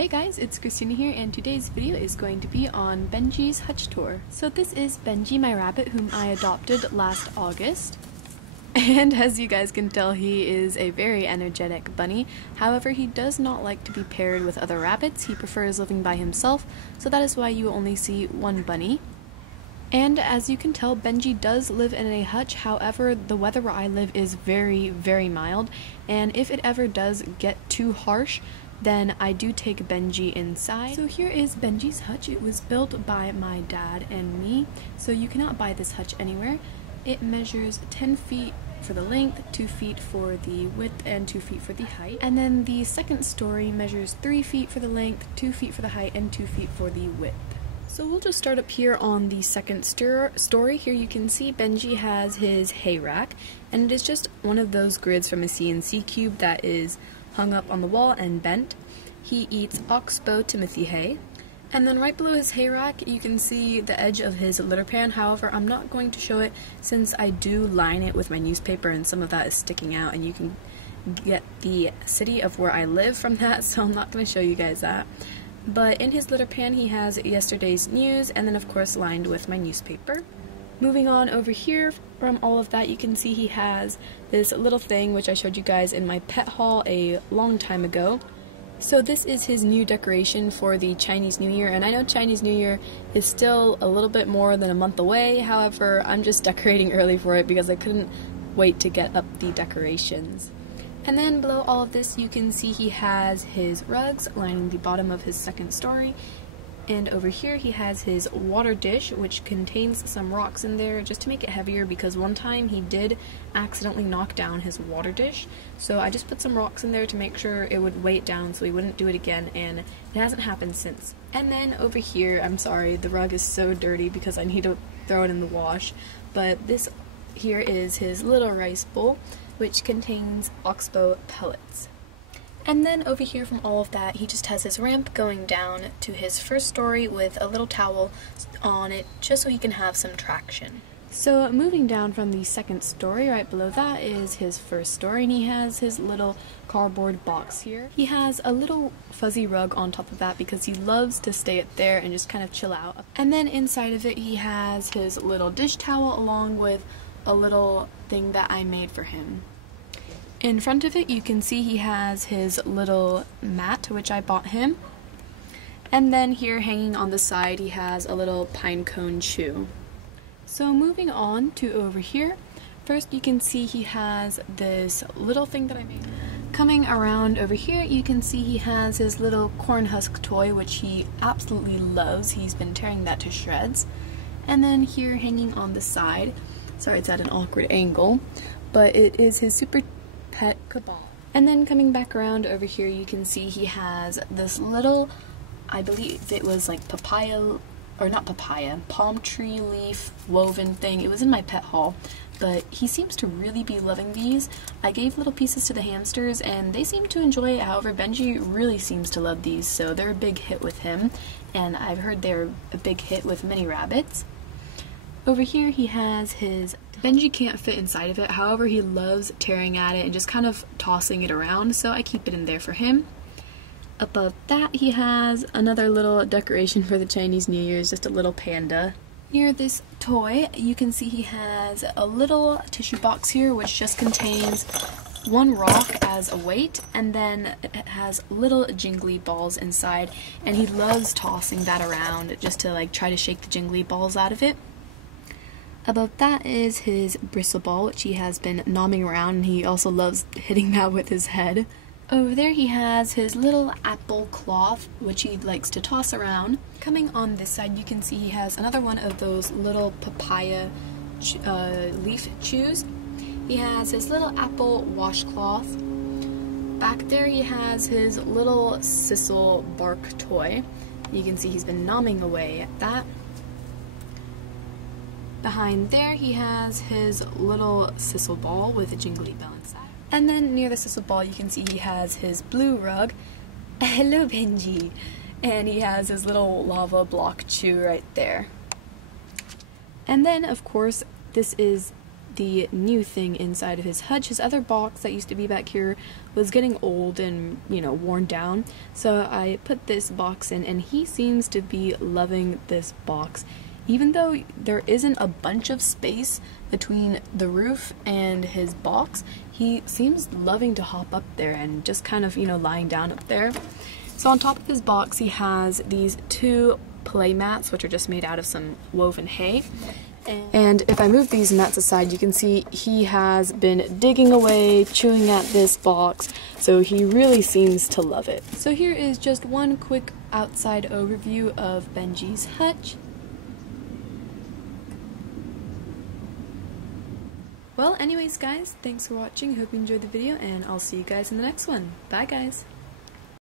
Hey guys, it's Christina here, and today's video is going to be on Benji's Hutch tour. So this is Benji, my rabbit, whom I adopted last August. And as you guys can tell, he is a very energetic bunny. However, he does not like to be paired with other rabbits. He prefers living by himself, so that is why you only see one bunny. And as you can tell, Benji does live in a hutch. However, the weather where I live is very, very mild, and if it ever does get too harsh, then I do take Benji inside. So here is Benji's hutch. It was built by my dad and me, so you cannot buy this hutch anywhere. It measures 10 feet for the length, 2 feet for the width, and 2 feet for the height. And then the second story measures 3 feet for the length, 2 feet for the height, and 2 feet for the width. So we'll just start up here on the second story. Here you can see Benji has his hay rack, and it is just one of those grids from a CNC cube that is hung up on the wall and bent. He eats oxbow Timothy hay. And then right below his hay rack you can see the edge of his litter pan. However, I'm not going to show it since I do line it with my newspaper and some of that is sticking out, and you can get the city of where I live from that, so I'm not going to show you guys that. But in his litter pan he has yesterday's news, and then of course lined with my newspaper. Moving on over here from all of that, you can see he has this little thing which I showed you guys in my pet haul a long time ago. So this is his new decoration for the Chinese New Year, and I know Chinese New Year is still a little bit more than a month away. However, I'm just decorating early for it because I couldn't wait to get up the decorations. And then below all of this you can see he has his rugs lining the bottom of his second story. And over here he has his water dish, which contains some rocks in there just to make it heavier, because one time he did accidentally knock down his water dish. So I just put some rocks in there to make sure it would weigh it down so he wouldn't do it again, and it hasn't happened since. And then over here, I'm sorry, the rug is so dirty because I need to throw it in the wash, but this here is his little rice bowl, which contains oxbow pellets. And then over here from all of that, he just has his ramp going down to his first story with a little towel on it just so he can have some traction. So moving down from the second story, right below that is his first story, and he has his little cardboard box here. He has a little fuzzy rug on top of that because he loves to stay up there and just kind of chill out. And then inside of it he has his little dish towel along with a little thing that I made for him. In front of it you can see he has his little mat, which I bought him. And then here hanging on the side he has a little pine cone chew. So moving on to over here, first you can see he has this little thing that I made. Coming around over here you can see he has his little corn husk toy, which he absolutely loves. He's been tearing that to shreds. And then here hanging on the side, sorry it's at an awkward angle, but it is his super pet cabal. And then coming back around over here you can see he has this little, I believe it was like papaya, or not papaya, palm tree leaf woven thing. It was in my pet haul, but he seems to really be loving these. I gave little pieces to the hamsters and they seem to enjoy it. However, Benji really seems to love these, so they're a big hit with him, and I've heard they're a big hit with many rabbits. Over here he has his, Benji can't fit inside of it, however he loves tearing at it and just kind of tossing it around, so I keep it in there for him. Above that he has another little decoration for the Chinese New Year, just a little panda. Near this toy you can see he has a little tissue box here which just contains one rock as a weight, and then it has little jingly balls inside, and he loves tossing that around just to like try to shake the jingly balls out of it. Above that is his bristle ball, which he has been nomming around, and he also loves hitting that with his head. Over there he has his little apple cloth, which he likes to toss around. Coming on this side you can see he has another one of those little papaya leaf chews. He has his little apple washcloth. Back there he has his little sisal bark toy. You can see he's been nomming away at that. Behind there he has his little sisal ball with a jingly bell inside. And then near the sisal ball you can see he has his blue rug. Hello Benji! And he has his little lava block chew right there. And then of course this is the new thing inside of his hutch. His other box that used to be back here was getting old and, you know, worn down. So I put this box in, and he seems to be loving this box. Even though there isn't a bunch of space between the roof and his box, he seems loving to hop up there and just kind of, you know, lying down up there. So on top of his box, he has these 2 play mats, which are just made out of some woven hay. And if I move these mats aside, you can see he has been digging away, chewing at this box, so he really seems to love it. So here is just one quick outside overview of Benji's hutch. Well, anyways guys, thanks for watching. Hope you enjoyed the video, and I'll see you guys in the next one. Bye guys!